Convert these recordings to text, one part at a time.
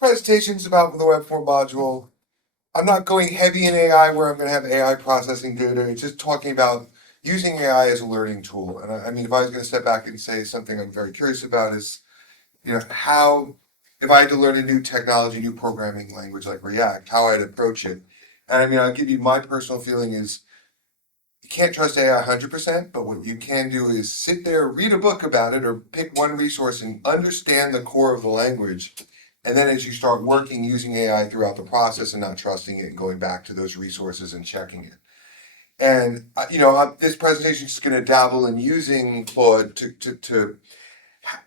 presentations about the web form module. I'm not going heavy in AI where I'm going to have AI processing data. It's just talking about using AI as a learning tool. And I mean, if I was going to step back and say something I'm very curious about is, how, if I had to learn a new technology, new programming language like React, how I'd approach it. And I mean, I'll give you my personal feeling is you can't trust AI 100%, but what you can do is sit there, read a book about it, or pick one resource and understand the core of the language. And then as you start working using AI throughout the process and not trusting it and going back to those resources and checking it. And, this presentation is going to dabble in using Claude to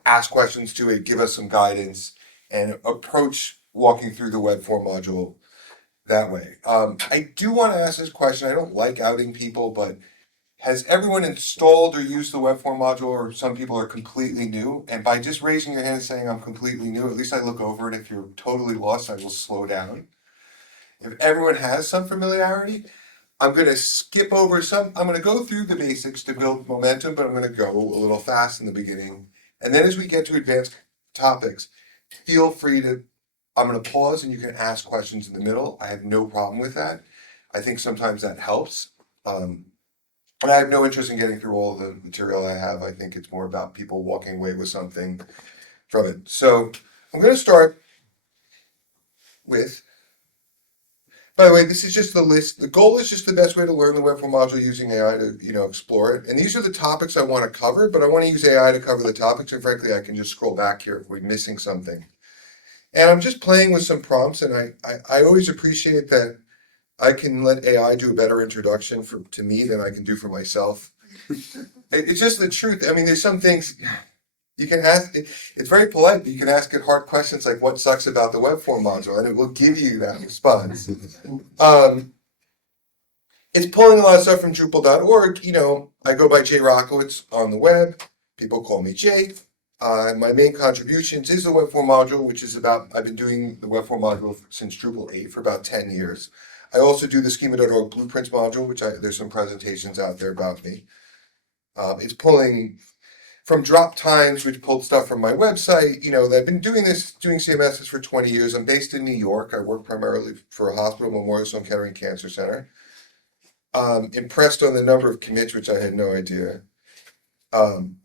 ask questions to it, give us some guidance, and approach walking through the web form module that way. I do want to ask this question. I don't like outing people, but has everyone installed or used the web form module, or some people are completely new? And by just raising your hand and saying I'm completely new, at least I look over it. If you're totally lost, I will slow down. If everyone has some familiarity, I'm going to skip over some. I'm going to go through the basics to build momentum, but I'm going to go a little fast in the beginning. And then as we get to advanced topics, feel free to, I'm going to pause and you can ask questions in the middle. I have no problem with that. I think sometimes that helps. And I have no interest in getting through all the material I have. I think it's more about people walking away with something from it. So I'm going to start with, by the way, this is just the list. The goal is just the best way to learn the web form module using AI to, explore it. And these are the topics I want to cover, but I want to use AI to cover the topics. And frankly, I can just scroll back here if we're missing something. And I'm just playing with some prompts, and I always appreciate that I can let AI do a better introduction to me than I can do for myself. It's just the truth. I mean, there's some things you can ask. It's very polite, but you can ask it hard questions like what sucks about the web form module, and it will give you that response. It's pulling a lot of stuff from Drupal.org. I go by Jay Rockowitz on the web. People call me Jay. My main contributions is the web form module, which is I've been doing the web form module since Drupal 8 for about 10 years. I also do the schema.org blueprints module, which there's some presentations out there about me. It's pulling from drop times, which pulled stuff from my website. I've been doing CMSs for 20 years. I'm based in New York. I work primarily for a hospital, Memorial Sloan Kettering Cancer Center. Impressed on the number of commits, which I had no idea. And,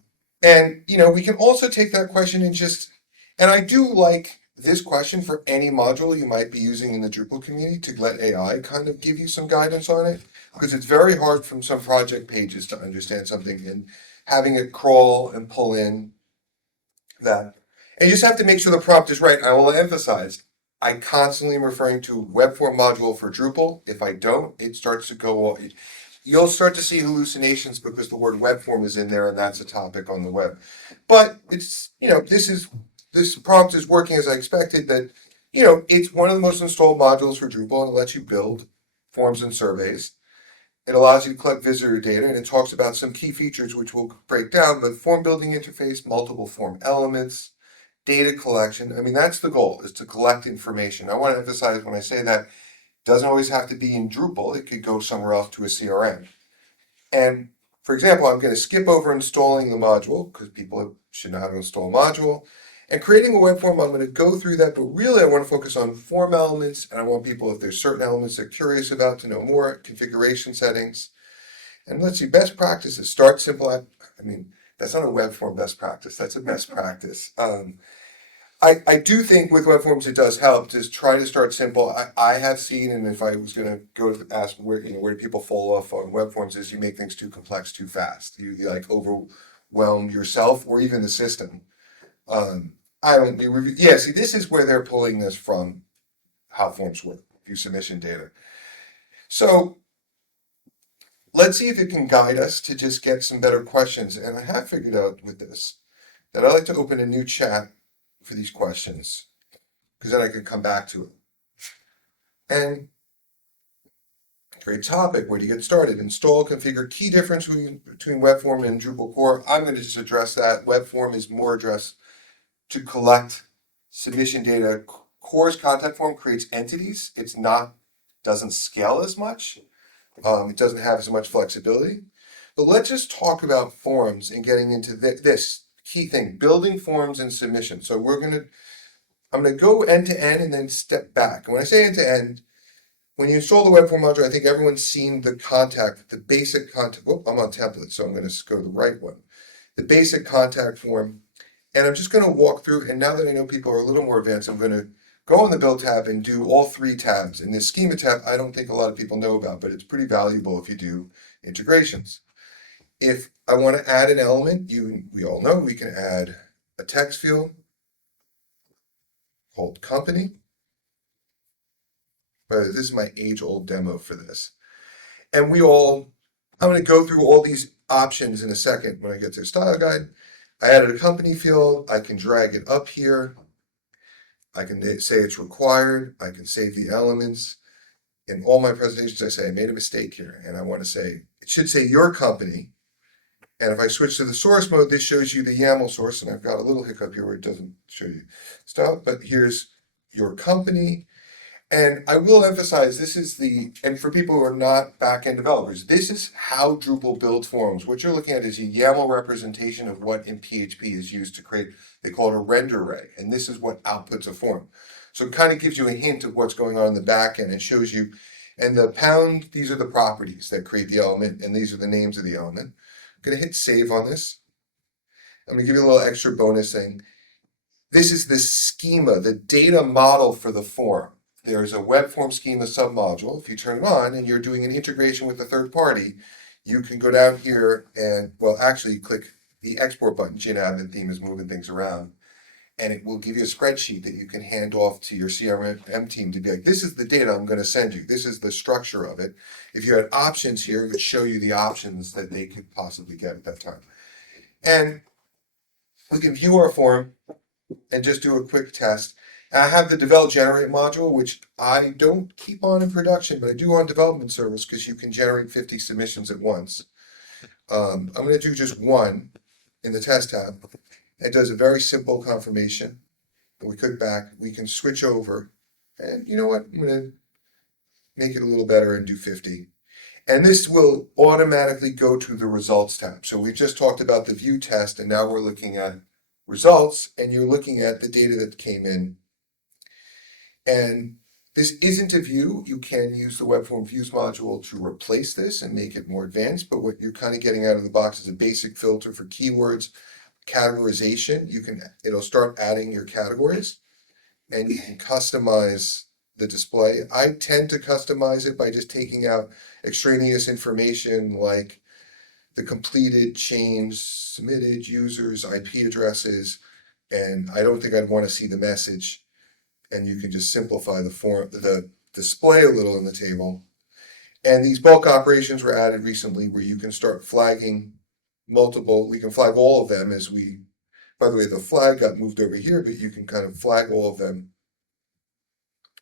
we can also take that question and I do like this question for any module you might be using in the Drupal community to let AI kind of give you some guidance on it, because it's very hard from some project pages to understand something and having it crawl and pull in that. And you just have to make sure the prompt is right. I will emphasize, I constantly am referring to web form module for Drupal. If I don't, it starts to go, you'll start to see hallucinations because the word web form is in there and that's a topic on the web. But it's, this prompt is working as I expected, that, it's one of the most installed modules for Drupal, and it lets you build forms and surveys. It allows you to collect visitor data, and it talks about some key features which we'll break down, but form building interface, multiple form elements, data collection. I mean, that's the goal, is to collect information. I want to emphasize when I say that, it doesn't always have to be in Drupal. It could go somewhere else to a CRM. And for example, I'm going to skip over installing the module because people should know how to install a module. And creating a web form, I'm going to go through that, but really I want to focus on form elements, and I want people, if there's certain elements they're curious about, to know more, configuration settings. And let's see, best practices, start simple. I mean, that's not a web form best practice, that's a best practice. I do think with web forms it does help to try to start simple. I have seen, and if I was going to go to ask where do people fall off on web forms, is you make things too complex too fast. You like overwhelm yourself or even the system. See, this is where they're pulling this from, how forms work, view submission data. So let's see if it can guide us to just get some better questions. And I have figured out with this that I like to open a new chat for these questions, because then I can come back to it. And great topic. Where do you get started? Install, configure. Key difference between web form and Drupal core. I'm going to just address that. Web form is more addressed to collect submission data. Core's contact form creates entities. Doesn't scale as much. It doesn't have as much flexibility. But let's just talk about forms and getting into this key thing, building forms and submission. So I'm going to go end to end and then step back. And when I say end to end, when you install the web form module, I think everyone's seen the contact, the basic contact. Oh, I'm on template, so I'm going to go to the right one. The basic contact form. And I'm just going to walk through. And now that I know people are a little more advanced, I'm going to go on the build tab and do all three tabs. And this schema tab, I don't think a lot of people know about, but it's pretty valuable if you do integrations. If I want to add an element, we all know we can add a text field called company. But this is my age-old demo for this. And I'm going to go through all these options in a second when I get to the style guide. I added a company field. I can drag it up here. I can say it's required. I can save the elements. In all my presentations, I say I made a mistake here. And I want to say, it should say your company. And if I switch to the source mode, this shows you the YAML source. And I've got a little hiccup here where it doesn't show you stuff. But here's your company. And I will emphasize, and for people who are not back-end developers, this is how Drupal builds forms. What you're looking at is a YAML representation of what in PHP is used to create, they call it a render array, and this is what outputs a form. So it kind of gives you a hint of what's going on in the back end and shows you, and the pound, these are the properties that create the element, and these are the names of the element. I'm going to hit save on this. I'm going to give you a little extra bonus thing. This is the schema, the data model for the form. There's a web form schema submodule. If you turn it on and you're doing an integration with a third party, you can go down here and, well, actually click the export button. Admin theme is moving things around. And it will give you a spreadsheet that you can hand off to your CRM team to be like, this is the data I'm going to send you. This is the structure of it. If you had options here, it would show you the options that they could possibly get at that time. And we can view our form and just do a quick test. I have the develop generate module, which I don't keep on in production, but I do on development service because you can generate 50 submissions at once. I'm going to do just one in the test tab. It does a very simple confirmation. And we click back, we can switch over. And you know what? I'm going to make it a little better and do 50. And this will automatically go to the results tab. So we just talked about the view test, and now we're looking at results, and you're looking at the data that came in. And this isn't a view. You can use the web form views module to replace this and make it more advanced. But what you're kind of getting out of the box is a basic filter for keywords, categorization. It'll start adding your categories, and you can customize the display. I tend to customize it by just taking out extraneous information like the completed, changed, submitted, users, IP addresses, and I don't think I'd want to see the message. And you can just simplify the display a little in the table. And these bulk operations were added recently where you can start flagging we can flag all of them by the way, the flag got moved over here, but you can kind of flag all of them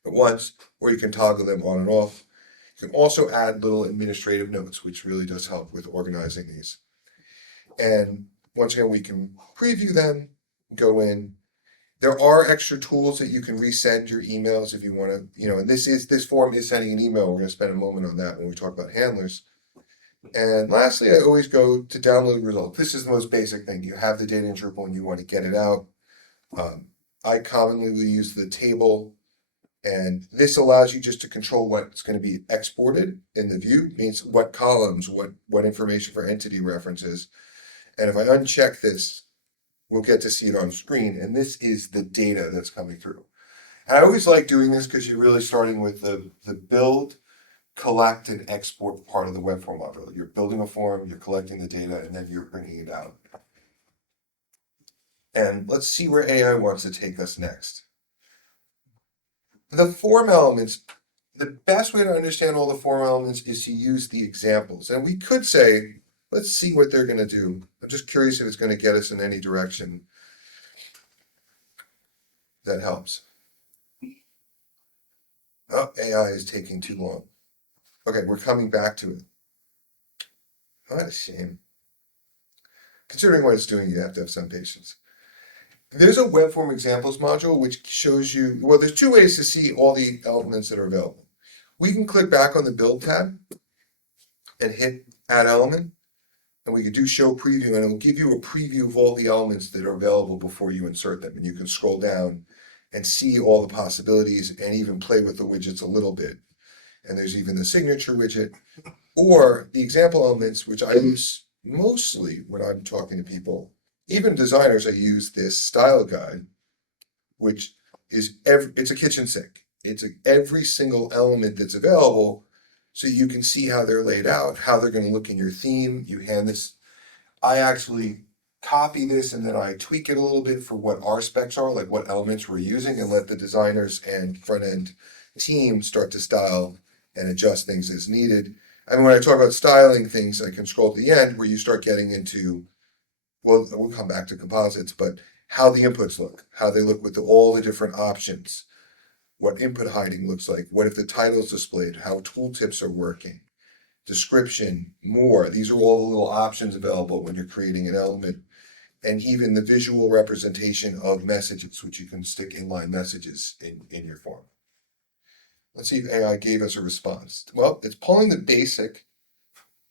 at once, or you can toggle them on and off. You can also add little administrative notes, which really does help with organizing these. And once again, we can preview them, go in. There are extra tools that you can resend your emails if you want to, and this form is sending an email. We're going to spend a moment on that when we talk about handlers. And lastly, I always go to download results. This is the most basic thing. You have the data in Drupal and you want to get it out. I commonly will use the table, and this allows you just to control what's going to be exported in the view, means what columns, what information for entity references. And if I uncheck this, we'll get to see it on screen, and this is the data that's coming through. And I always like doing this because you're really starting with the build, collect, and export part of the web form module. You're building a form, you're collecting the data, and then you're bringing it out. And let's see where AI wants to take us next. The form elements, the best way to understand all the form elements is to use the examples. And we could say, let's see what they're going to do. I'm just curious if it's going to get us in any direction that helps. Oh, AI is taking too long. Okay, we're coming back to it. What a shame. Considering what it's doing, you have to have some patience. There's a web form examples module which shows you, well, there's two ways to see all the elements that are available. We can click back on the build tab and hit add element, and we can do show preview, and it will give you a preview of all the elements that are available before you insert them. And you can scroll down and see all the possibilities and even play with the widgets a little bit. And there's even the signature widget or the example elements, which I use mostly when I'm talking to people. Even designers, I use this style guide, which is it's a kitchen sink. It's every single element that's available, so you can see how they're laid out, how they're going to look in your theme. You hand this. I actually copy this and then I tweak it a little bit for what our specs are, like what elements we're using, and let the designers and front end team start to style and adjust things as needed. I mean, when I talk about styling things, I can scroll to the end where you start getting into, well, we'll come back to composites, but how the inputs look, how they look with all the different options, what input hiding looks like, what if the title's displayed, how tooltips are working, description, more. These are all the little options available when you're creating an element, and even the visual representation of messages, which you can stick inline messages in your form. Let's see if AI gave us a response. Well, it's pulling the basic.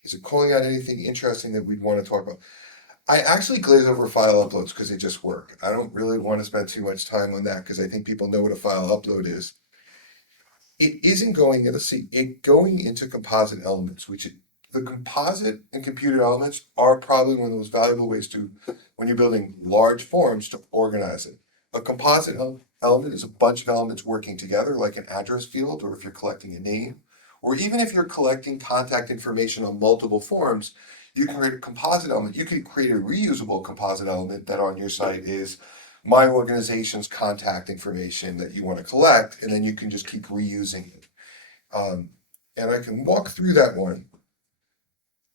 Is it calling out anything interesting that we'd want to talk about? I actually glaze over file uploads because they just work. I don't really want to spend too much time on that because I think people know what a file upload is. It isn't going, let's see, going into composite elements, the composite and computed elements are probably one of the most valuable ways to, when you're building large forms, to organize it. A composite element is a bunch of elements working together, like an address field, or if you're collecting a name, or even if you're collecting contact information on multiple forms, you can create a composite element. You could create a reusable composite element that on your site is my organization's contact information that you want to collect, and then you can just keep reusing it. And I can walk through that one.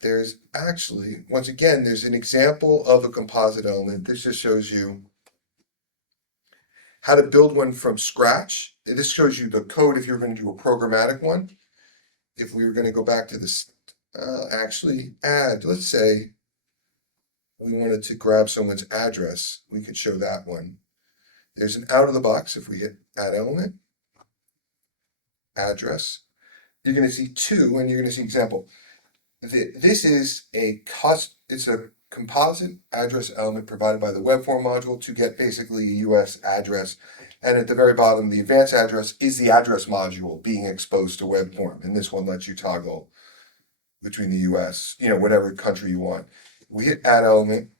There's actually, once again, there's an example of a composite element. This just shows you how to build one from scratch. And this shows you the code if you're going to do a programmatic one. If we were going to go back to this, actually add, let's say we wanted to grab someone's address, we could show that one. There's an out of the box. If we hit add element, address, you're going to see two, and you're going to see example. This is it's a composite address element provided by the Webform module to get basically a US address. And at the very bottom, the advanced address is the address module being exposed to Webform. And this one lets you toggle between the US, whatever country you want. We hit add element.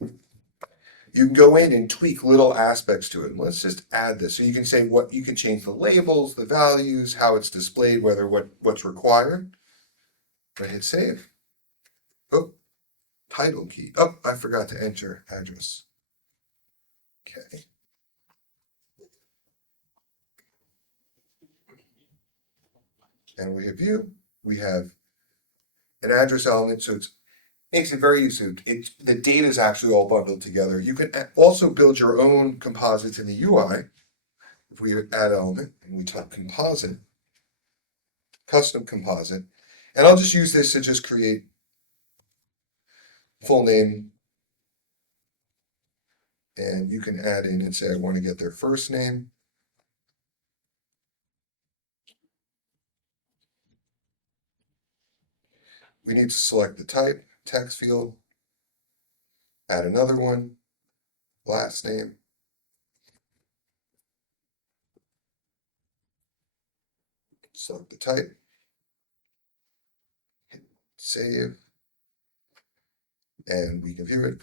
You can go in and tweak little aspects to it. Let's just add this. So you can say you can change the labels, the values, how it's displayed, what's required. I hit save. Oh, title key. Oh, I forgot to enter address. Okay. And we have view. We have an address element, so it makes it very easy. The data is actually all bundled together. You can also build your own composites in the UI. If we add element and we type composite, custom composite, and I'll just use this to just create full name. And you can add in and say, I want to get their first name. We need to select the type, text field, add another one, last name. Select the type, hit save, and we can view it,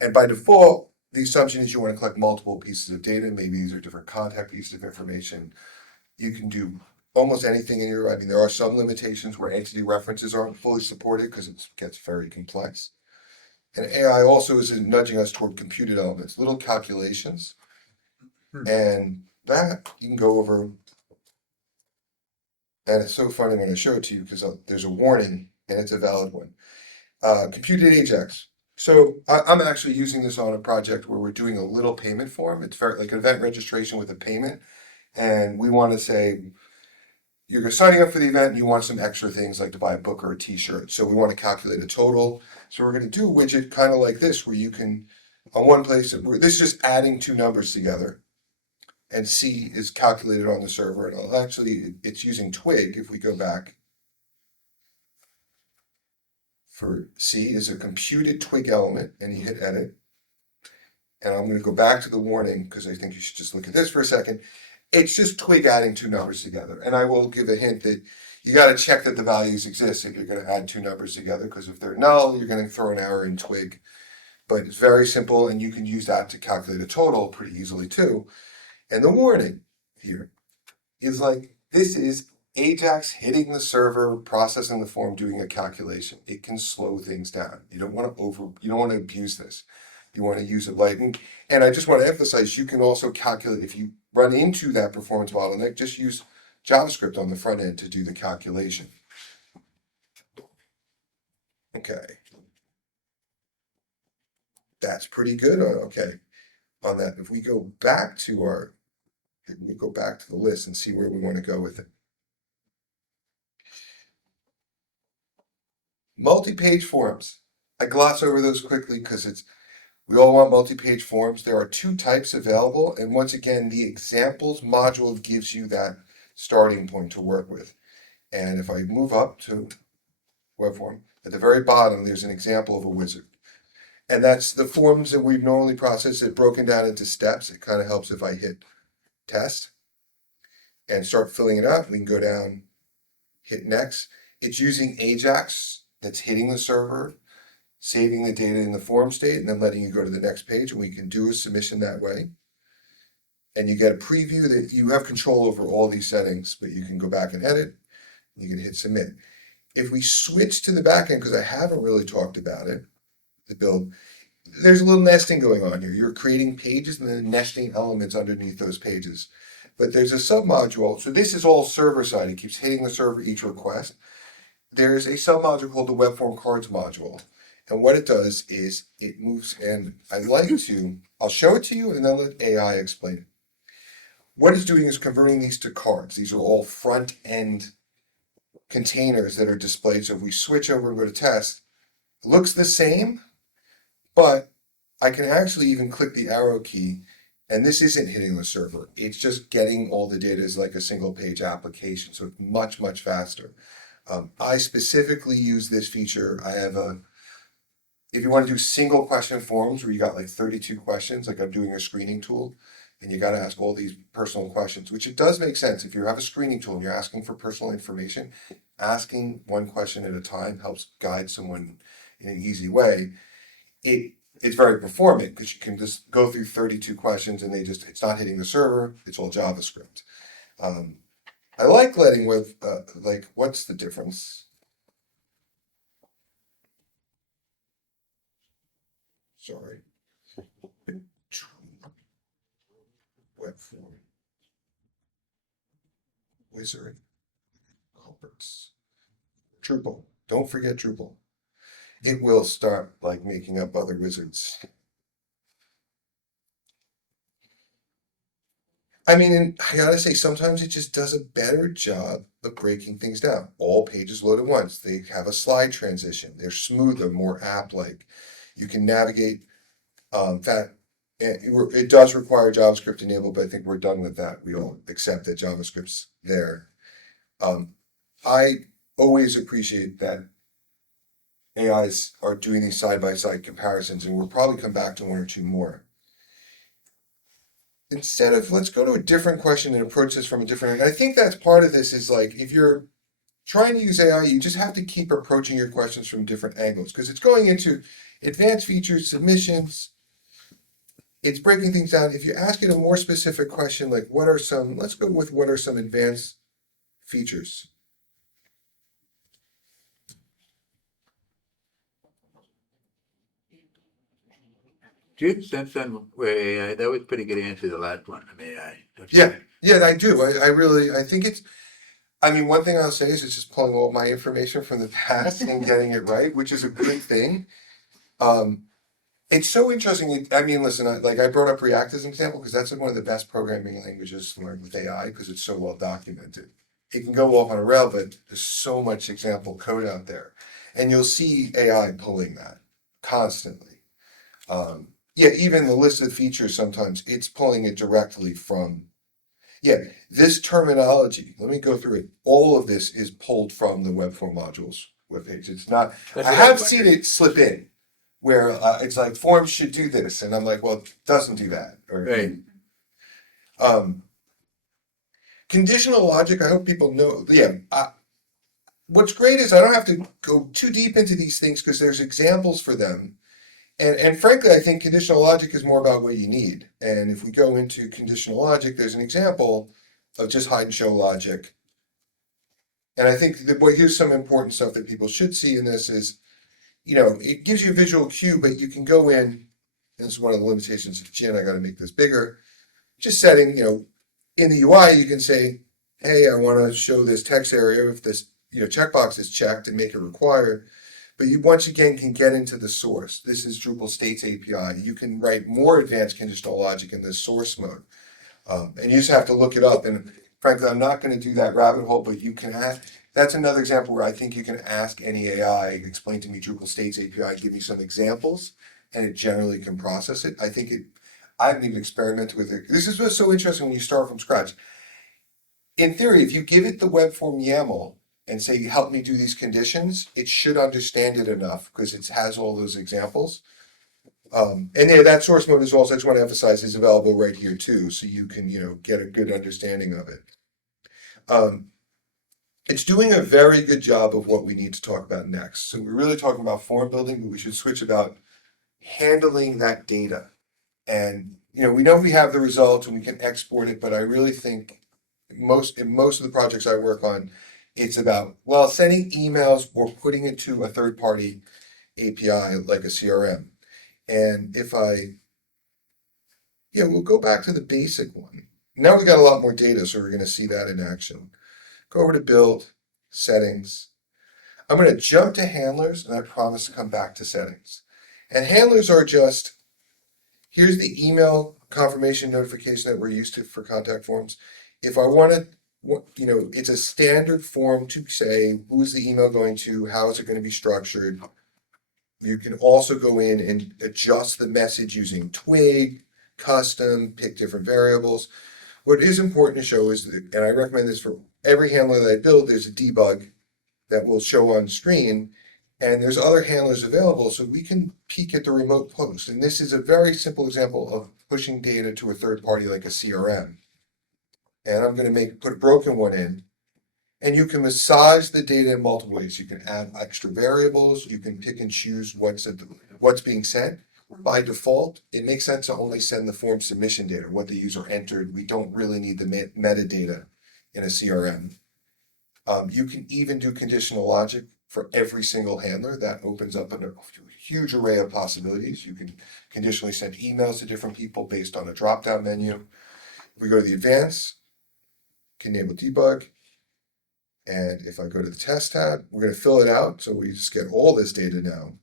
and by default, the assumption is you want to collect multiple pieces of data. Maybe these are different contact pieces of information. You can do almost anything in your, there are some limitations where entity references aren't fully supported because it gets very complex. And AI also is nudging us toward computed elements, little calculations. And that you can go over. And it's so funny when I show it to you because there's a warning and it's a valid one. Computed Ajax. So I'm actually using this on a project where we're doing a little payment form. It's very like an event registration with a payment. And we want to say, you're signing up for the event and you want some extra things like to buy a book or a t-shirt. So we want to calculate a total. So we're going to do a widget kind of like this, where you can, on one place, this is just adding two numbers together. And C is calculated on the server. And it's using Twig. If we go back, for C is a computed Twig element, and you hit edit. and I'm going to go back to the warning because I think you should just look at this for a second. It's just Twig adding two numbers together. And I will give a hint that you got to check that the values exist if you're going to add two numbers together, because if they're null, you're going to throw an error in Twig. But it's very simple, and you can use that to calculate a total pretty easily too. And the warning here is like, this is Ajax hitting the server, processing the form, doing a calculation. It can slow things down. You don't want to abuse this. You want to use it light. And I just want to emphasize, you can also calculate, if you run into that performance bottleneck, just use JavaScript on the front end to do the calculation. Okay. That's pretty good. Okay. On that, if we go back to the list and see where we want to go with it. Multi-page forms. I gloss over those quickly because we all want multi-page forms. There are two types available, and once again, the examples module gives you that starting point to work with. And if I move up to Webform, at the very bottom, there's an example of a wizard. And that's the forms that we've normally processed, it broken down into steps. It kind of helps if I hit test and start filling it out. We can go down, hit next. It's using Ajax that's hitting the server, saving the data in the form state, and then letting you go to the next page, and we can do a submission that way. And you get a preview that you have control over all these settings, but you can go back and edit, and you can hit submit. If we switch to the back end, because I haven't really talked about it, the build, there's a little nesting going on here. You're creating pages and then nesting elements underneath those pages. But there's a submodule, so this is all server side. It keeps hitting the server each request. There's a submodule called the Webform Cards module. And what it does is it moves, and I'll show it to you and then let AI explain it. What it's doing is converting these to cards. These are all front end containers that are displayed. So if we switch over and go to test, it looks the same, but I can actually even click the arrow key, and this isn't hitting the server. It's just getting all the data as like a single page application. So it's much, much faster. I specifically use this feature. If you want to do single question forms where you got like 32 questions, like I'm doing a screening tool, and you got to ask all these personal questions, which it does make sense. If you have a screening tool and you're asking for personal information, asking one question at a time helps guide someone in an easy way. It's very performant because you can just go through 32 questions and it's not hitting the server, it's all JavaScript. I like letting what's the difference? Sorry. Webform. Wizard. Culprits. Drupal. Don't forget Drupal. It will start like making up other wizards. I mean, and I gotta say, sometimes it just does a better job of breaking things down. All pages load at once. They have a slide transition. They're smoother, more app-like. You can navigate that. It does require JavaScript enabled, but I think we're done with that. We all accept that JavaScript's there. I always appreciate that AIs are doing these side-by-side comparisons, and we'll probably come back to one or two more. Instead of, let's go to a different question and approach this from a different angle. I think that's part of this is like, if you're trying to use AI, you just have to keep approaching your questions from different angles, because it's going into advanced features, submissions. It's breaking things down. If you ask it a more specific question, like let's go with what are some advanced features? Do you sense then where AI, that was a pretty good answer to the last one on AI. Yeah, I do. I think it's, one thing I'll say is it's just pulling all my information from the past and getting it right, which is a good thing. It's so interesting. Listen, I brought up React as an example because that's one of the best programming languages to learn with AI because it's so well documented. It can go off on a rail, but there's so much example code out there. And you'll see AI pulling that constantly. Even the list of features, sometimes it's pulling it directly from, this terminology, let me go through it. All of this is pulled from the Webform modules webpage. It's not, I have seen it slip in where it's like forms should do this, and I'm like, well, it doesn't do that. Or, Right. Conditional logic, I hope people know. Yeah, what's great is I don't have to go too deep into these things because there's examples for them. And frankly, I think conditional logic is more about what you need. And if we go into conditional logic, there's an example of just hide and show logic. And I think that, here's some important stuff that people should see in this is, it gives you a visual cue, but you can go in, and this is one of the limitations of Gin, I got to make this bigger, just setting, in the UI, you can say, hey, I want to show this text area if this, checkbox is checked and make it required. But you once again can get into the source. This is Drupal States API. You can write more advanced conditional logic in this source mode. And you just have to look it up. And frankly, I'm not going to do that rabbit hole, but you can ask. That's another example where I think you can ask any AI, explain to me Drupal States API, give me some examples, and it generally can process it. I haven't even experimented with it. This is what's so interesting when you start from scratch. In theory, if you give it the web form YAML, and say, help me do these conditions, it should understand it enough because it has all those examples. And yeah, that source mode as well, so I just want to emphasize, is available right here too, so you can, get a good understanding of it. It's doing a very good job of what we need to talk about next. So we're really talking about form building, but we should switch about handling that data. And, we know we have the results and we can export it, but I really think in most of the projects I work on, it's about, sending emails or putting it to a third-party API like a CRM. And we'll go back to the basic one. Now we got a lot more data, so we're going to see that in action. Go over to Build, Settings. I'm going to jump to Handlers, and I promise to come back to Settings. And Handlers are just, here's the email confirmation notification that we're used to for contact forms. If I want to, it's a standard form to say who's the email going to, how is it going to be structured. You can also go in and adjust the message using Twig, custom, pick different variables. What is important to show is that, and I recommend this for every handler that I build, there's a debug that will show on screen, and there's other handlers available so we can peek at the remote post. And this is a very simple example of pushing data to a third party like a CRM. And I'm going to put a broken one in. And you can massage the data in multiple ways. You can add extra variables. You can pick and choose what's being sent. By default, it makes sense to only send the form submission data, what the user entered. We don't really need the metadata in a CRM. You can even do conditional logic for every single handler. That opens up a huge array of possibilities. You can conditionally send emails to different people based on a drop-down menu. If we go to the advanced, can enable debug. And if I go to the test tab, we're going to fill it out. So we just get all this data now.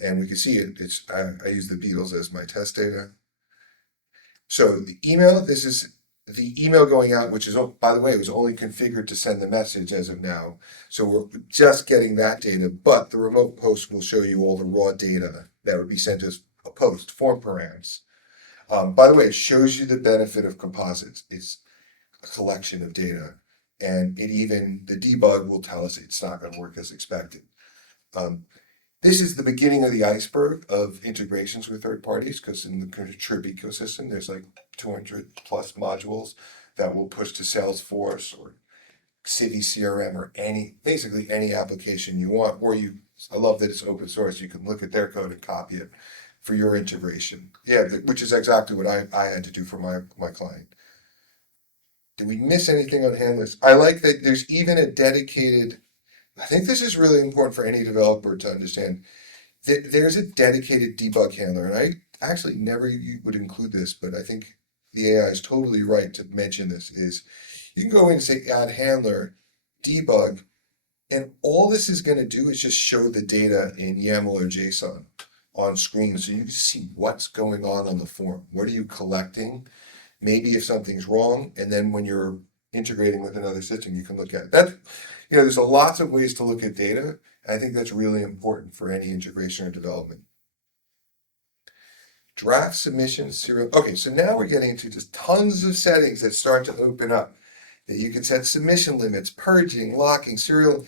And we can see it. I use the Beatles as my test data. So the email, this is the email going out, which is, by the way, it was only configured to send the message as of now. So we're just getting that data, but the remote post will show you all the raw data that would be sent as a post, form params. By the way, it shows you the benefit of composites. It's a collection of data. And the debug will tell us it's not going to work as expected. This is the beginning of the iceberg of integrations with third parties, because in the Contrib ecosystem, there's like 200 plus modules that will push to Salesforce or City CRM or basically any application you want. I love that it's open source. You can look at their code and copy it for your integration. Yeah, which is exactly what I had to do for my client. Did we miss anything on handlers? I like that there's even a dedicated, I think this is really important for any developer to understand, that there's a dedicated debug handler. And I actually never would include this, but I think the AI is totally right to mention this, is you can go in and say add handler, debug, and all this is going to do is just show the data in YAML or JSON on screen so you can see what's going on the form. What are you collecting? Maybe if something's wrong, and then when you're integrating with another system, you can look at that. There's lots of ways to look at data. I think that's really important for any integration or development. Draft submission serial. Okay, so now we're getting into just tons of settings that start to open up. That you can set submission limits, purging, locking, serial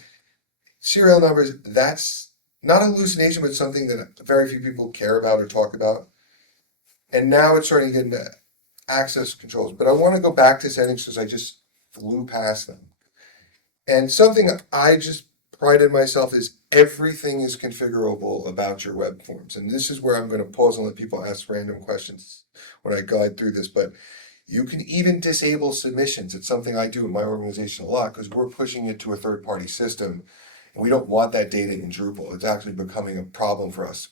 numbers. That's not a hallucination, but something that very few people care about or talk about. And now it's starting to get into access controls. But I want to go back to settings because I just flew past them. And something I just prided myself is everything is configurable about your web forms. And this is where I'm going to pause and let people ask random questions when I guide through this. But you can even disable submissions. It's something I do in my organization a lot because we're pushing it to a third-party system. And we don't want that data in Drupal. It's actually becoming a problem for us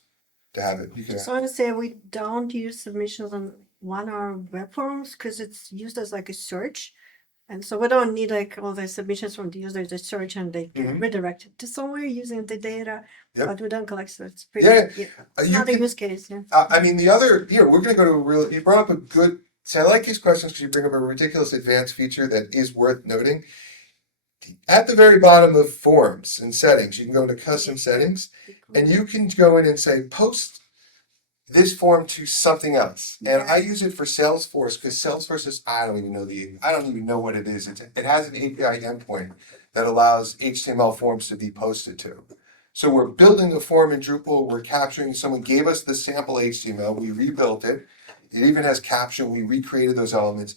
to have it. You can So I want to say we don't use submissions on one of our web forms because it's used as like a search. And so we don't need like all the submissions from the users to search and they get Mhm. redirected to somewhere using the data, Yep. but we don't collect. So it's pretty, Yeah, it's you not a can- use case. Yeah. I mean, the other, we're going to go to a real, you brought up a good, see, I like these questions because you bring up a ridiculous advanced feature that is worth noting. At the very bottom of forms and settings, you can go into custom settings and you can go in and say, post this form to something else. And I use it for Salesforce because Salesforce is, I don't even know what it is. It has an API endpoint that allows HTML forms to be posted to. So we're building the form in Drupal, we're capturing, someone gave us the sample HTML, we rebuilt it. It even has caption, we recreated those elements.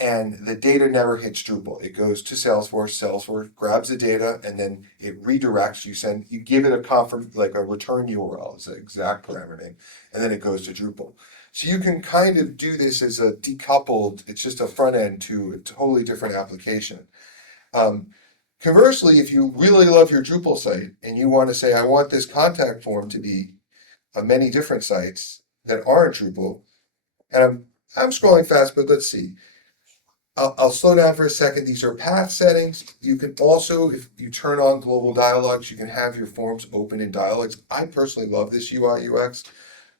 And the data never hits Drupal. It goes to Salesforce. Salesforce grabs the data and then it redirects. You give it a return URL, is the exact parameter name, and then it goes to Drupal. So you can kind of do this as a decoupled. It's just a front end to a totally different application. Conversely, if you really love your Drupal site and you want to say, I want this contact form to be on many different sites that aren't Drupal, and I'm scrolling fast, but let's see. I'll slow down for a second. These are path settings. You can also, if you turn on global dialogues, you can have your forms open in dialogues. I personally love this UI UX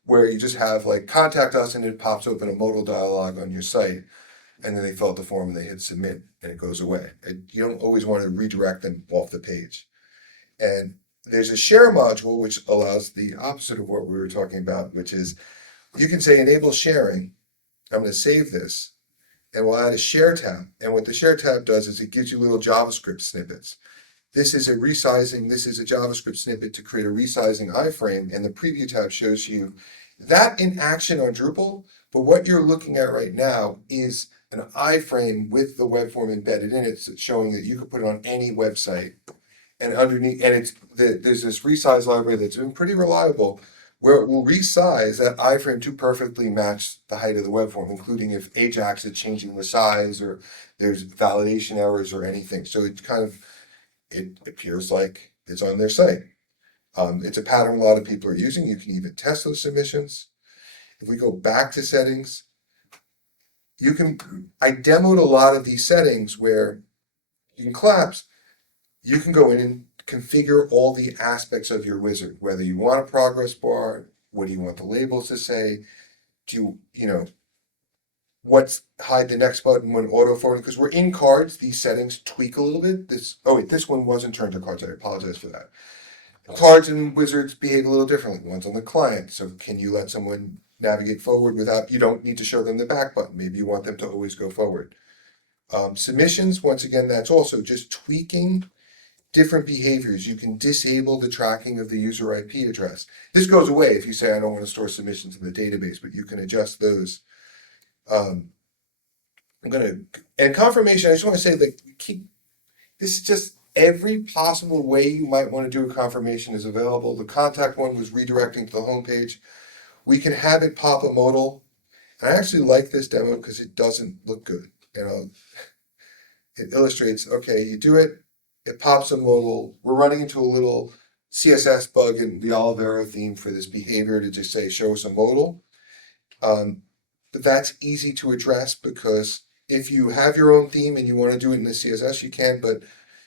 where you just have like contact us and it pops open a modal dialogue on your site and then they fill out the form and they hit submit and it goes away. And you don't always want to redirect them off the page. And there's a share module which allows the opposite of what we were talking about, which is you can say enable sharing. I'm going to save this. And we'll add a share tab. And what the share tab does is it gives you little JavaScript snippets. This is a JavaScript snippet to create a resizing iframe, and the preview tab shows you that in action on Drupal, but what you're looking at right now is an iframe with the web form embedded in it, showing that you could put it on any website. And underneath, and there's this resize library that's been pretty reliable, where it will resize that iframe to perfectly match the height of the web form, including if Ajax is changing the size or there's validation errors or anything. So it appears like it's on their site. It's a pattern a lot of people are using. You can even test those submissions. If we go back to settings, I demoed a lot of these settings where you can collapse. You can go in and configure all the aspects of your wizard, whether you want a progress bar, what do you want the labels to say, hide the next button when auto forwarding, because we're in cards, these settings tweak a little bit. This one wasn't turned to cards, I apologize for that. Cards and wizards behave a little differently. One's on the client, so can you let someone navigate forward you don't need to show them the back button, maybe you want them to always go forward. Submissions, once again, that's also just tweaking different behaviors. You can disable the tracking of the user IP address. This goes away if you say, I don't want to store submissions in the database, but you can adjust those. And confirmation, I just want to say that this is just every possible way you might want to do a confirmation is available. The contact one was redirecting to the homepage. We can have it pop a modal. And I actually like this demo because it doesn't look good. It illustrates, okay, you do it, it pops a modal. We're running into a little CSS bug in the Olivero theme for this behavior to just say, show us a modal. But that's easy to address because if you have your own theme and you want to do it in the CSS, you can, but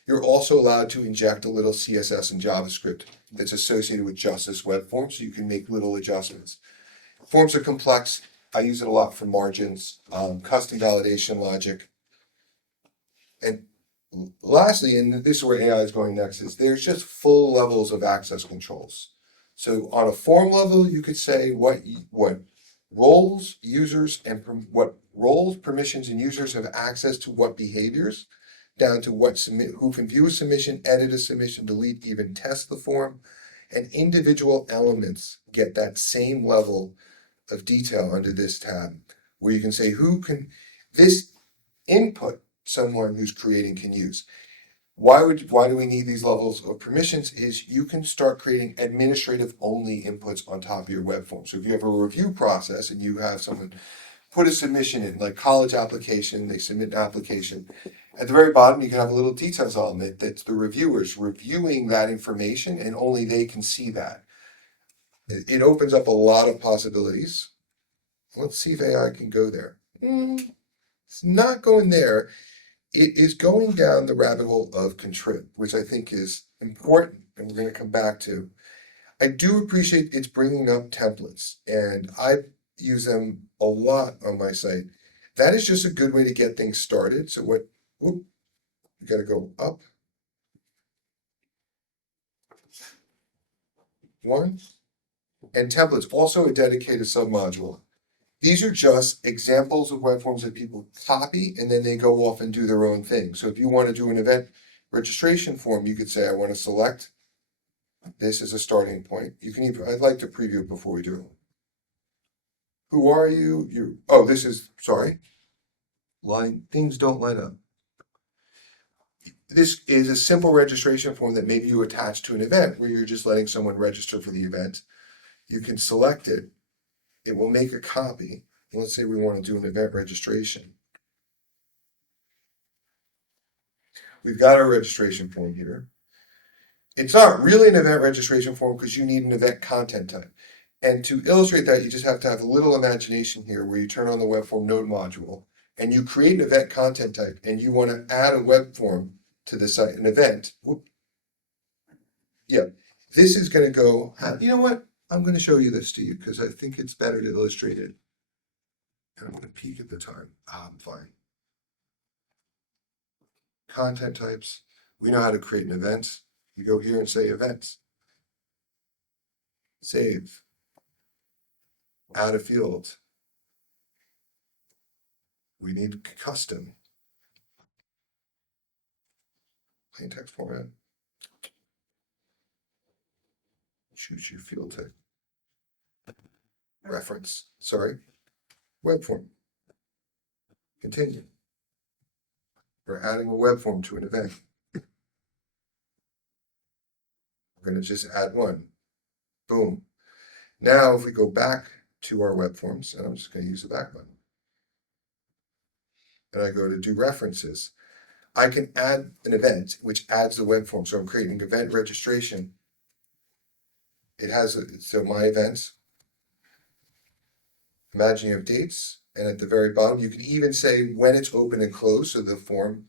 you're also allowed to inject a little CSS and JavaScript that's associated with just this web form, so you can make little adjustments. Forms are complex. I use it a lot for margins, custom validation logic. And lastly, and this is where AI is going next, is there's just full levels of access controls. So on a form level, you could say what roles, users, and what roles, permissions, and users have access to what behaviors, down to who can view a submission, edit a submission, delete, even test the form. and individual elements get that same level of detail under this tab, where you can say this input someone who's creating can use. Why do we need these levels of permissions? Is you can start creating administrative only inputs on top of your web form. So if you have a review process and you have someone put a submission in, like college application, they submit an application. At the very bottom, you can have a little details element that's the reviewers reviewing that information, and only they can see that. It opens up a lot of possibilities. Let's see if AI can go there. It's not going there. It is going down the rabbit hole of contrib, which I think is important, and we're going to come back to. I do appreciate it's bringing up templates, and I use them a lot on my site. That is just a good way to get things started. So you got to go up. One. And templates, also a dedicated submodule. These are just examples of web forms that people copy, and then they go off and do their own thing. So if you want to do an event registration form, you could say, I want to select this as a starting point. You can even, I'd like to preview it before we do it. Who are you? Things don't line up. This is a simple registration form that maybe you attach to an event where you're just letting someone register for the event. You can select it. It will make a copy. Let's say we want to do an event registration. We've got our registration form here. It's not really an event registration form because you need an event content type. And to illustrate that, you just have to have a little imagination here where you turn on the web form node module and you create an event content type and you want to add a web form to the site, an event. Yeah, this is going to go, you know what? I'm going to show you this to you because I think it's better to illustrate it. And I'm going to peek at the time. I'm fine. Content types. We know how to create an event. You go here and say events. Save. Add a field. We need custom. Plain text format. Choose your field type. Reference. Web form. Continue. We're adding a web form to an event. We're going to just add one. Boom. Now, if we go back to our web forms, and I'm just going to use the back button, and I go to do references, I can add an event which adds the web form. So I'm creating event registration. It has, so my events, imagine you have dates, and at the very bottom, you can even say when it's open and closed. So the form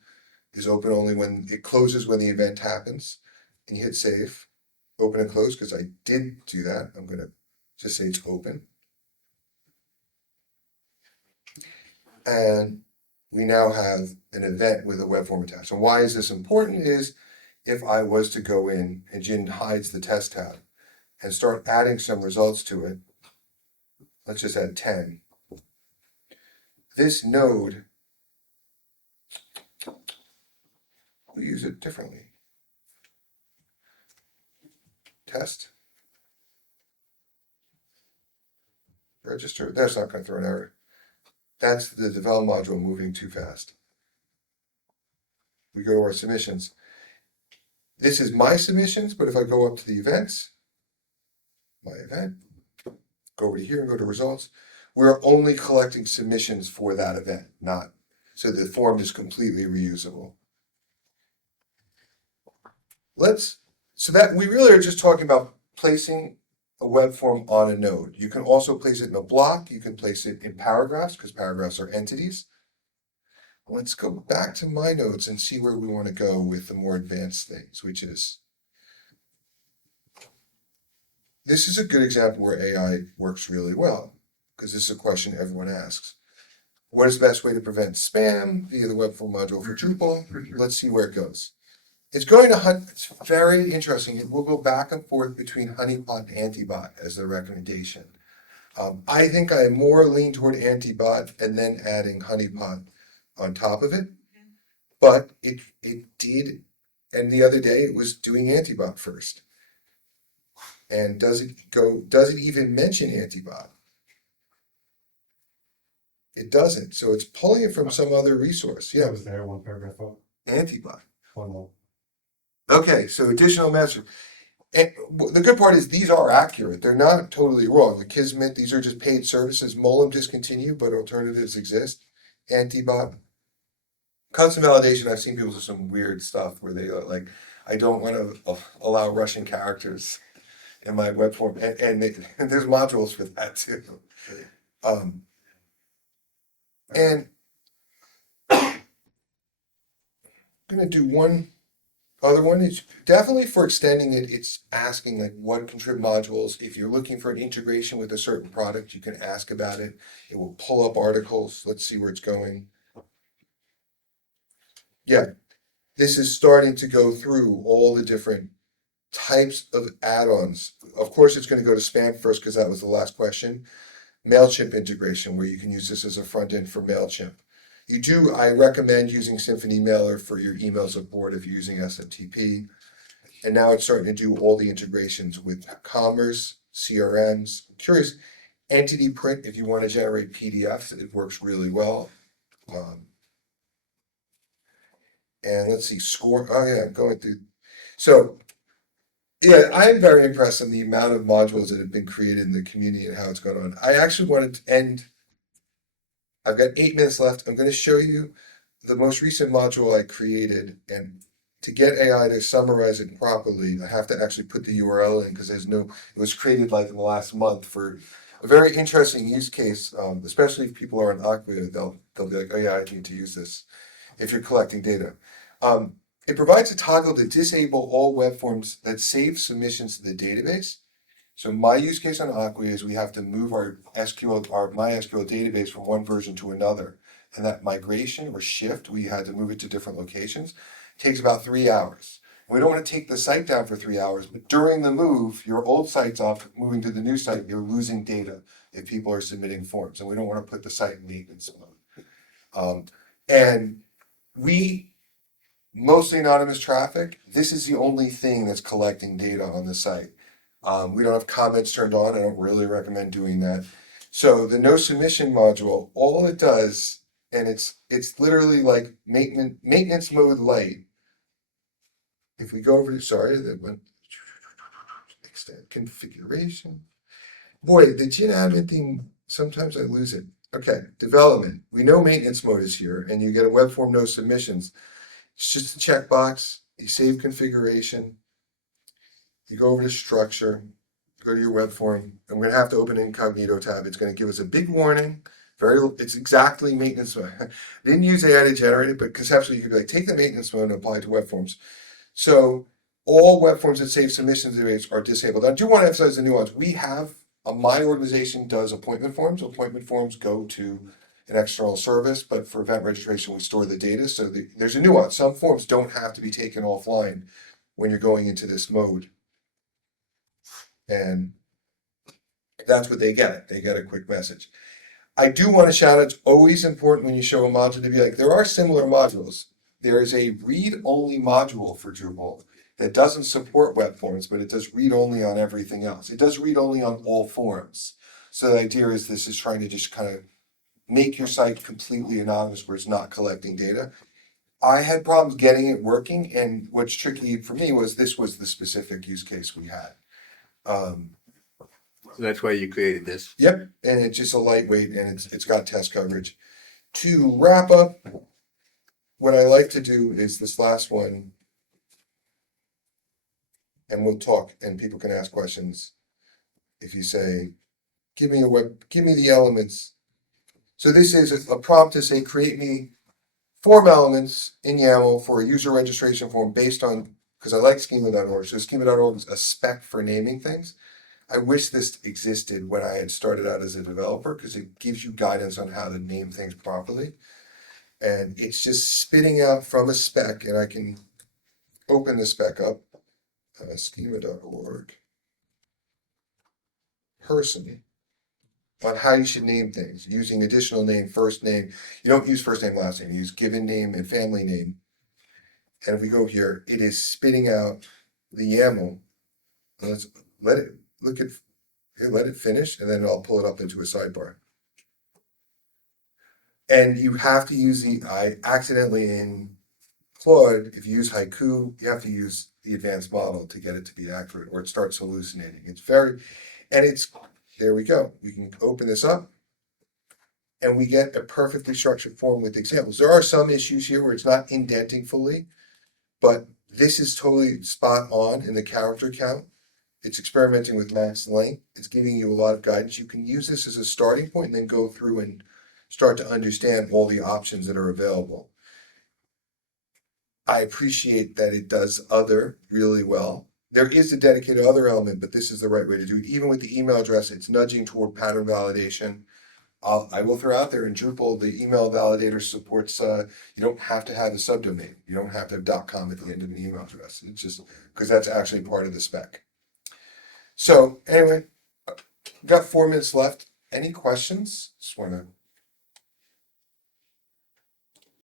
is open only when it closes when the event happens, and you hit save, open and close, because I did do that. I'm going to just say it's open. And we now have an event with a web form attached. And why is this important is if I was to go in and Jin hides the test tab and start adding some results to it, let's just add 10. This node, we use it differently. Test. Register. That's not going to throw an error. That's the develop module moving too fast. We go to our submissions. This is my submissions, but if I go up to the events, my event, go over to here and go to results, we're only collecting submissions for that event, not, so the form is completely reusable. So that we really are just talking about placing a web form on a node. You can also place it in a block. You can place it in paragraphs because paragraphs are entities. Let's go back to my notes and see where we want to go with the more advanced things, which is, this is a good example where AI works really well because this is a question everyone asks. What is the best way to prevent spam via the web form module for Drupal? Let's see where it goes. It's going to hunt, it's very interesting. It will go back and forth between Honeypot and Antibot as the recommendation. I think I more lean toward Antibot and then adding Honeypot on top of it. But it did, and the other day it was doing Antibot first. And does it even mention antibot? It doesn't. So it's pulling it from some other resource. Yeah. That was there, one paragraph up, Antibot. one more. Okay, so additional message. And the good part is these are accurate. They're not totally wrong. The Kismet, these are just paid services. Molem discontinued, but alternatives exist. Antibot. Custom validation, I've seen people do some weird stuff where they like, I don't want to allow Russian characters in my web form. And there's modules for that too. And I'm going to do one other one. Is definitely for extending it, it's asking like what contrib modules. If you're looking for an integration with a certain product, you can ask about it. It will pull up articles. Let's see where it's going. Yeah, this is starting to go through all the different types of add-ons. Of course, it's going to go to spam first because that was the last question. MailChimp integration, where you can use this as a front end for MailChimp. I recommend using Symphony Mailer for your email support if you're using SMTP. And now it's starting to do all the integrations with commerce, CRMs. I'm curious, Entity Print, if you want to generate PDFs, it works really well. And let's see, score. Oh yeah, I'm going through. So yeah, I'm very impressed on the amount of modules that have been created in the community and how it's going on. I actually wanted to end. I've got 8 minutes left. I'm going to show you the most recent module I created, and to get AI to summarize it properly, I have to actually put the URL in because it was created like in the last month for a very interesting use case, especially if people are on Acquia, they'll be like, oh yeah, I need to use this if you're collecting data. It provides a toggle to disable all web forms that save submissions to the database. So my use case on Acquia is we have to move our MySQL database from one version to another. And that migration or shift, we had to move it to different locations, takes about 3 hours. We don't want to take the site down for 3 hours, but during the move, your old site's off, moving to the new site, you're losing data if people are submitting forms. And we don't want to put the site in maintenance mode. And we, mostly anonymous traffic, this is the only thing that's collecting data on the site. We don't have comments turned on. I don't really recommend doing that. So the no submission module, all it does, and it's literally like maintenance mode light. If we go over to, sorry, that went, extend configuration. Boy, the gin admin thing, sometimes I lose it. Okay, development. We know maintenance mode is here, and you get a web form no submissions. It's just a checkbox. You save configuration. You go over to structure, go to your web form. I'm going to have to open an incognito tab. It's going to give us a big warning. It's exactly maintenance mode. I didn't use AI to generate it, but conceptually you could be like, take the maintenance mode and apply it to web forms. So all web forms that save submissions are disabled. I do want to emphasize the nuance. We have, my organization does appointment forms. Appointment forms go to an external service, but for event registration, we store the data. So there's a nuance. Some forms don't have to be taken offline when you're going into this mode. And that's what they get. They get a quick message. I do want to shout out, it's always important when you show a module to be like, there are similar modules. There is a read-only module for Drupal that doesn't support web forms, but it does read-only on everything else. It does read-only on all forms. So the idea is this is trying to just kind of make your site completely anonymous where it's not collecting data. I had problems getting it working, and what's tricky for me was this was the specific use case we had. So that's why you created this. Yep, and it's just a lightweight, and it's got test coverage. To wrap up, what I like to do is this last one, and we'll talk, and people can ask questions. If you say, give me the elements. So this is a prompt to say, create me form elements in YAML for a user registration form based on, because I like schema.org. So schema.org is a spec for naming things. I wish this existed when I had started out as a developer because it gives you guidance on how to name things properly. And it's just spitting out from a spec, and I can open the spec up, schema.org, person, on how you should name things, using additional name, first name. You don't use first name, last name, you use given name and family name. And if we go here, it is spitting out the YAML. Let's let it look at, here, let it finish, and then I'll pull it up into a sidebar. And you have to use I accidentally in Claude, if you use Haiku, you have to use the advanced model to get it to be accurate, or it starts hallucinating. There we go. We can open this up, and we get a perfectly structured form with examples. There are some issues here where it's not indenting fully, but this is totally spot on in the character count. It's experimenting with max length. It's giving you a lot of guidance. You can use this as a starting point and then go through and start to understand all the options that are available. I appreciate that it does other really well. There is a dedicated other element, but this is the right way to do it. Even with the email address, it's nudging toward pattern validation. I will throw out there in Drupal, the email validator supports, you don't have to have a subdomain. You don't have to have .com at the end of an email address. It's just, because that's actually part of the spec. So anyway, we've got 4 minutes left. Any questions? Just want to